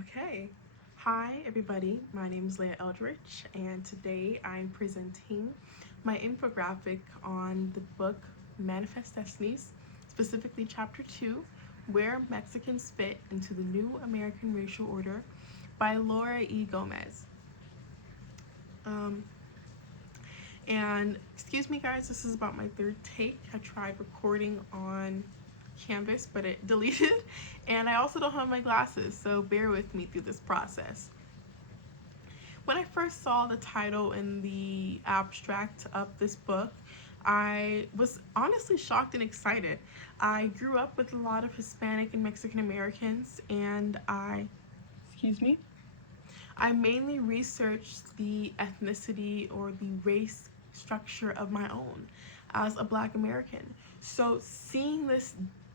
Okay. Hi, everybody. My name is Leah Eldridge, and today I'm presenting my infographic on the book Manifest Destinies, specifically Chapter 2, Where Mexicans Fit into the New American Racial Order by Laura E. Gomez. Um, and excuse me, guys, this is about my third take. I tried recording on Canvas, but it deleted, and I also don't have my glasses, so bear with me through this process. When I first saw the title and the abstract of this book, I was honestly shocked and excited. I grew up with a lot of Hispanic and Mexican Americans, and excuse me, I mainly researched the ethnicity or the race structure of my own as a Black American. So seeing this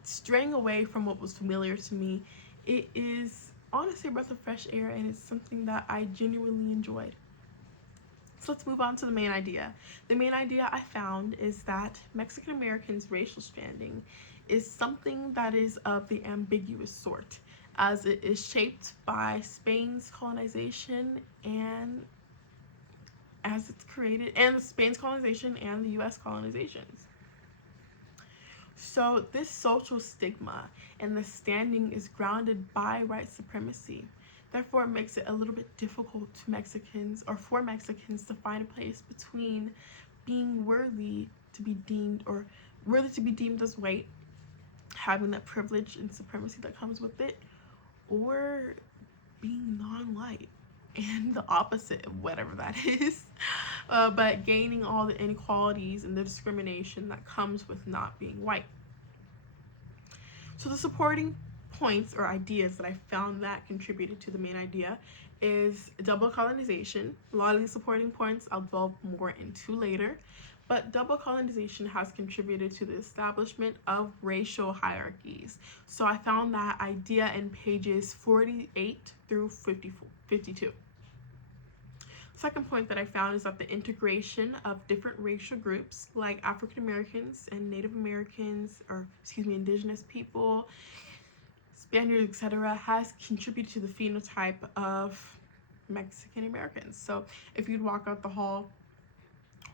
straying away from what was familiar to me, it is honestly a breath of fresh air, and it's something that I genuinely enjoyed. So let's move on to the main idea. The main idea I found is that Mexican Americans' racial standing is something that is of the ambiguous sort, as it is shaped by Spain's colonization and as it's created, and Spain's colonization and the US colonizations. So this social stigma and the standing is grounded by white supremacy. Therefore, it makes it a little bit difficult to Mexicans or for Mexicans to find a place between being worthy to be deemed or worthy to be deemed as white, having that privilege and supremacy that comes with it, or being non-white and the opposite of whatever that is, but gaining all the inequalities and the discrimination that comes with not being white. So the supporting points or ideas that I found that contributed to the main idea is double colonization. A lot of these supporting points I'll delve more into later, but double colonization has contributed to the establishment of racial hierarchies. So I found that idea in pages 48 through 52. Second point that I found is that the integration of different racial groups like African Americans and Native Americans, or excuse me, indigenous people, Spaniards, etc., has contributed to the phenotype of Mexican Americans. So if you'd walk out the hall,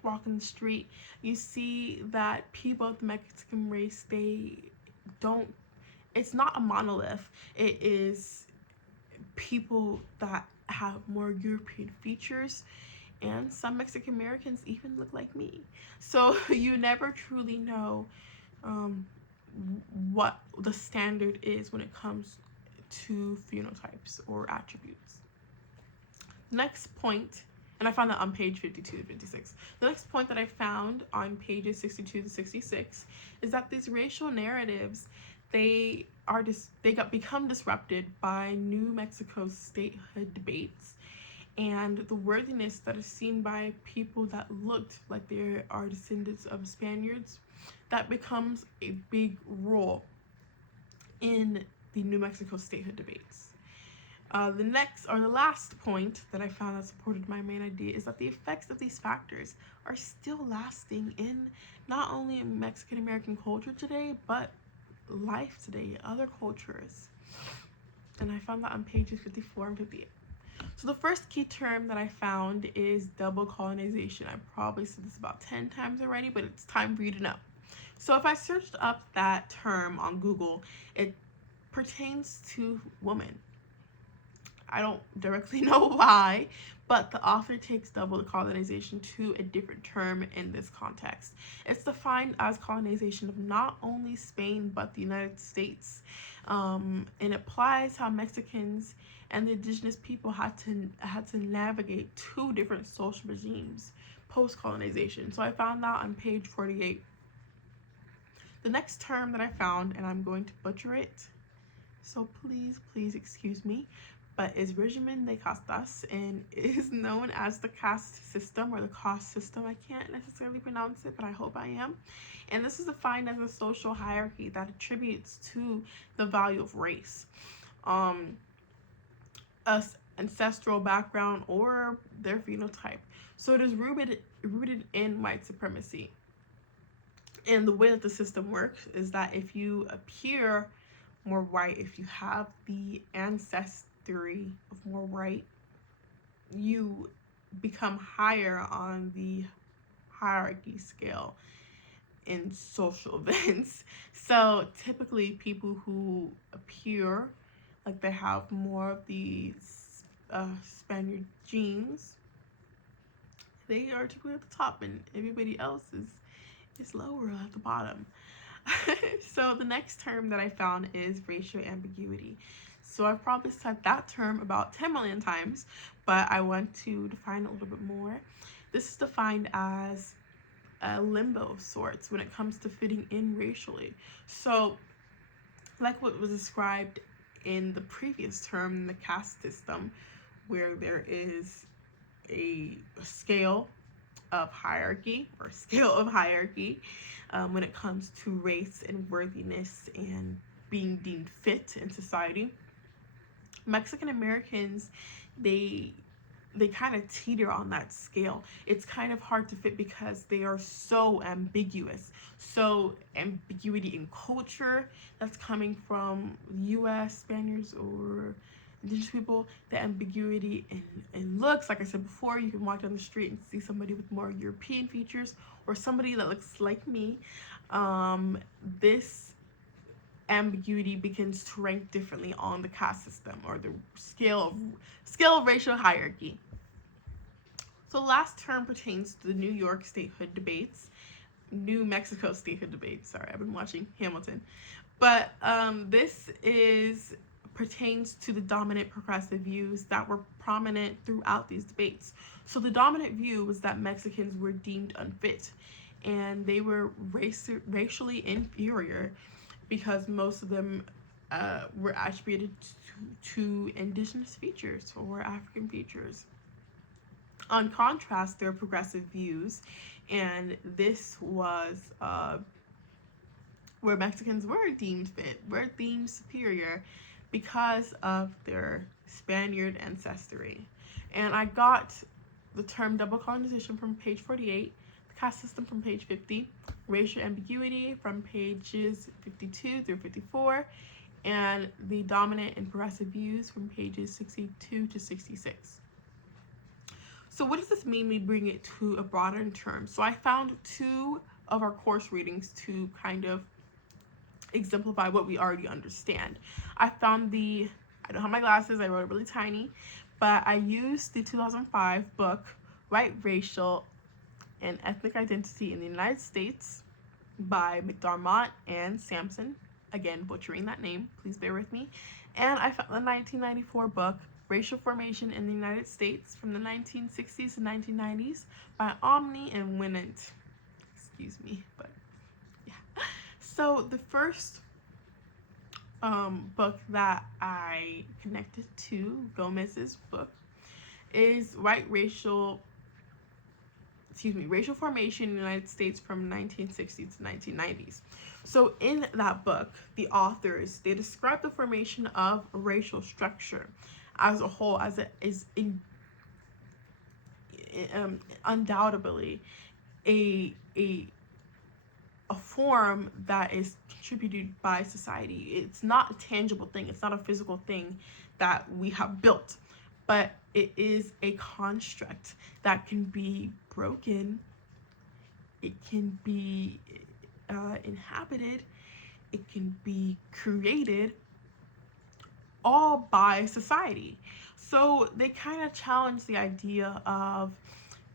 walk in the street, you see that people of the Mexican race, it's not a monolith. It is people that have more European features, and some Mexican Americans even look like me. So you never truly know what the standard is when it comes to phenotypes or attributes. Next point, and I found that on page 52 to 56. The next point that I found on pages 62 to 66 is that these racial narratives, become disrupted by New Mexico's statehood debates and the worthiness that is seen by people that looked like they are descendants of Spaniards. That becomes a big role in the New Mexico statehood debates. The last point that I found that supported my main idea is that the effects of these factors are still lasting in not only in Mexican American culture today, but life today, other cultures. And I found that on pages 54 and 58. So the first key term that I found is double colonization. I probably said this about 10 times already, but it's time for you to know. So if I searched up that term on Google, it pertains to women. I don't directly know why, but the author takes double colonization to a different term in this context. It's defined as colonization of not only Spain, but the United States. And it applies how Mexicans and the indigenous people had to navigate two different social regimes post-colonization. So I found that on page 48. The next term that I found, and I'm going to butcher it, so please excuse me, but is regimen de castas, and is known as the caste system or the cost system. I can't necessarily pronounce it, but I hope I am. And this is defined as a social hierarchy that attributes to the value of race, ancestral background, or their phenotype. So it is rooted in white supremacy. And the way that the system works is that if you appear more white, if you have the theory of more right, you become higher on the hierarchy scale in social events. So typically people who appear like they have more of the Spaniard genes, they are typically at the top, and everybody else is lower at the bottom. So the next term that I found is racial ambiguity. So I've probably said that term about 10 million times, but I want to define it a little bit more. This is defined as a limbo of sorts when it comes to fitting in racially. So, like what was described in the previous term, the caste system, where there is a scale of hierarchy when it comes to race and worthiness and being deemed fit in society. Mexican Americans, they kind of teeter on that scale. It's kind of hard to fit because they are so ambiguous. So ambiguity in culture that's coming from US Spaniards or indigenous people, the ambiguity in looks. Like I said before, you can walk down the street and see somebody with more European features or somebody that looks like me. This ambiguity begins to rank differently on the caste system or the scale of racial hierarchy. So the last term pertains to the New York statehood debates, New Mexico statehood debates. Sorry, I've been watching Hamilton, but this pertains to the dominant progressive views that were prominent throughout these debates. So the dominant view was that Mexicans were deemed unfit, and they were racially inferior because most of them were attributed to indigenous features or African features. On contrast, there are progressive views, and this was where Mexicans were deemed fit, were deemed superior because of their Spaniard ancestry. And I got the term double colonization from page 48, the caste system from page 50, racial ambiguity from pages 52 through 54, and the dominant and progressive views from pages 62 to 66. So what does this mean? We bring it to a broader term. So I found two of our course readings to kind of exemplify what we already understand. I found I don't have my glasses, I wrote it really tiny, but I used the 2005 book, White Racial and Ethnic Identity in the United States by McDermott and Sampson. Again, butchering that name, please bear with me. And I found the 1994 book, Racial Formation in the United States from the 1960s to 1990s by Omni and Winant. Excuse me, but yeah. So the first book that I connected to, Gomez's book, is Racial Formation in the United States from 1960s to 1990s. So in that book, the authors, they describe the formation of a racial structure as a whole, as it is undoubtedly a form that is contributed by society. It's not a tangible thing. It's not a physical thing that we have built, but it is a construct that can be broken. It can be inhabited. It can be created, all by society. So they kind of challenge the idea of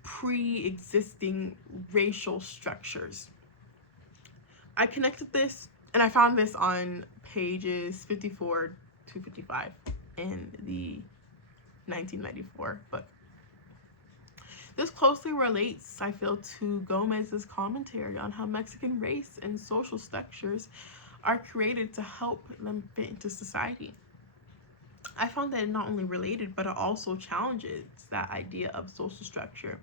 pre-existing racial structures. I connected this, and I found this on pages 54 to 55 in the 1994 book. This closely relates, I feel, to Gomez's commentary on how Mexican race and social structures are created to help them fit into society. I found that it not only related, but it also challenges that idea of social structure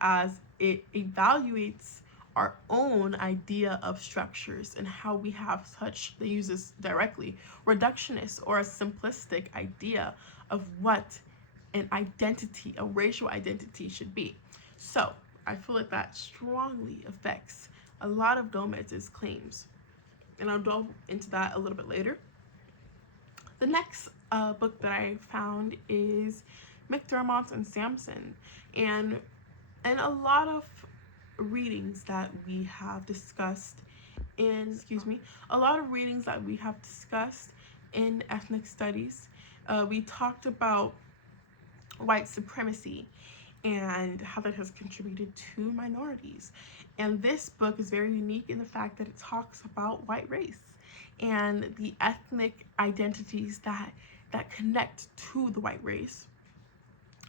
as it evaluates our own idea of structures and how we have such, they use this directly, reductionist or a simplistic idea of what an identity, a racial identity should be. So I feel like that strongly affects a lot of Gomez's claims, and I'll delve into that a little bit later. The next book that I found is McDermott and Sampson. And a lot of readings that we have discussed a lot of readings that we have discussed in ethnic studies, we talked about white supremacy and how that has contributed to minorities. And this book is very unique in the fact that it talks about white race and the ethnic identities that connect to the white race.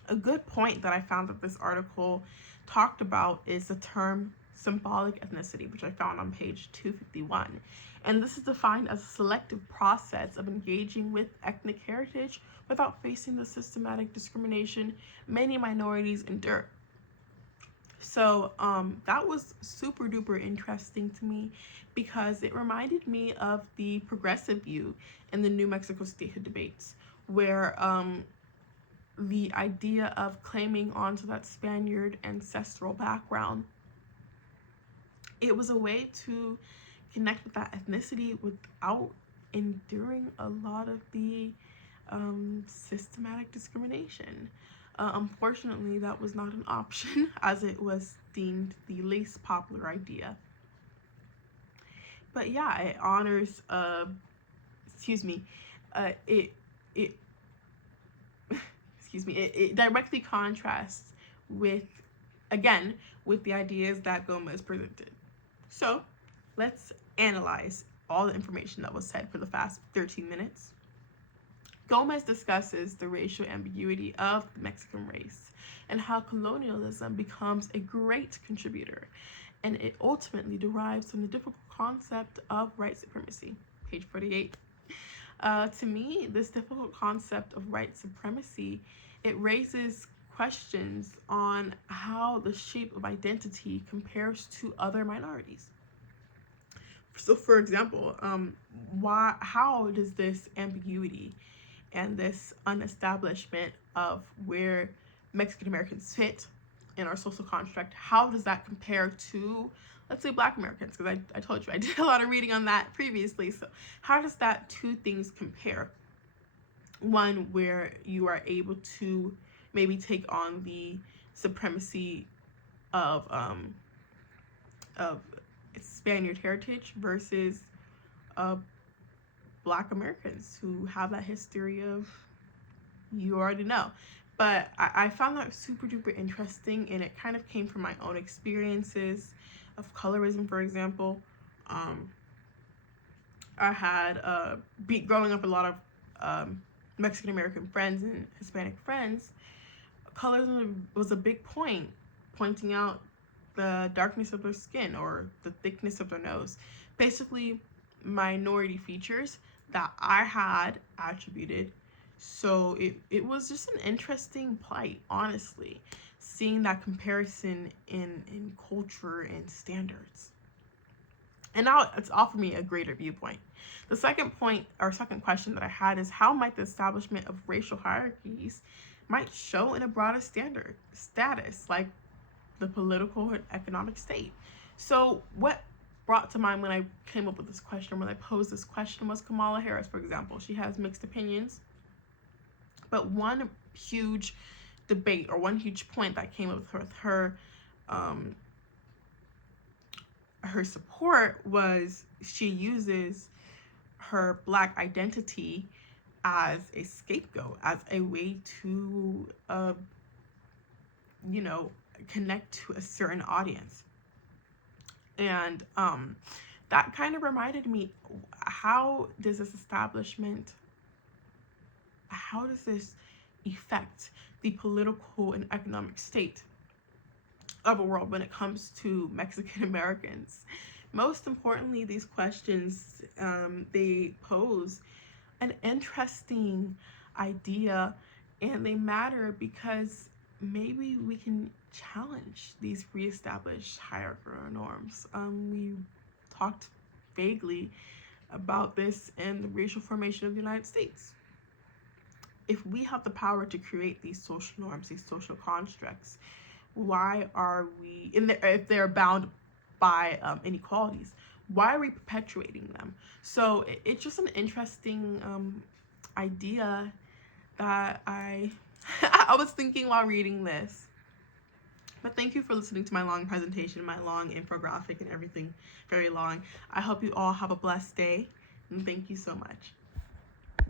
A good point that I found that this article talked about is the term symbolic ethnicity, which I found on page 251. And this is defined as a selective process of engaging with ethnic heritage without facing the systematic discrimination many minorities endure. So that was super duper interesting to me because it reminded me of the progressive view in the New Mexico statehood debates, where the idea of claiming onto that Spaniard ancestral background, it was a way to connect with that ethnicity without enduring a lot of the systematic discrimination. Unfortunately, that was not an option as it was deemed the least popular idea. But yeah, it honors, it directly contrasts with the ideas that Gomez presented. So let's analyze all the information that was said for the past 13 minutes. Gomez discusses the racial ambiguity of the Mexican race and how colonialism becomes a great contributor, and it ultimately derives from the difficult concept of white supremacy. Page 48. To me, this difficult concept of white supremacy, it raises questions on how the shape of identity compares to other minorities. So, for example, how does this ambiguity and this unestablishment of where Mexican Americans fit in our social construct, how does that compare to, let's say, Black Americans? Because I told you I did a lot of reading on that previously. So how does that two things compare? One where you are able to maybe take on the supremacy of Spaniard heritage versus Black Americans who have that history of, you already know. But I found that super duper interesting, and it kind of came from my own experiences of colorism, for example. I had growing up a lot of Mexican American friends and Hispanic friends. Colorism was a big point, pointing out the darkness of their skin or the thickness of their nose. Basically, minority features that I had attributed. So it was just an interesting plight, honestly, seeing that comparison in culture and standards. And now it's offered me a greater viewpoint. The second question that I had is, how might the establishment of racial hierarchies might show in a broader status, like the political and economic state? So what brought to mind when I came up with this question, when I posed this question, was Kamala Harris, for example. She has mixed opinions, but one huge debate or one huge point that came up with her support was she uses her Black identity as a scapegoat, as a way to connect to a certain audience. And that kind of reminded me, how does this affect the political and economic state of a world when it comes to Mexican Americans? Most importantly, these questions, they pose an interesting idea, and they matter because maybe we can challenge these reestablished hierarchical norms. We talked vaguely about this in the racial formation of the United States. If we have the power to create these social norms, these social constructs, why are we, if they're bound by inequalities, why are we perpetuating them? So it's just an interesting idea that I I was thinking while reading this. But thank you for listening to my long presentation, my long infographic and everything, very long. I hope you all have a blessed day, and thank you so much.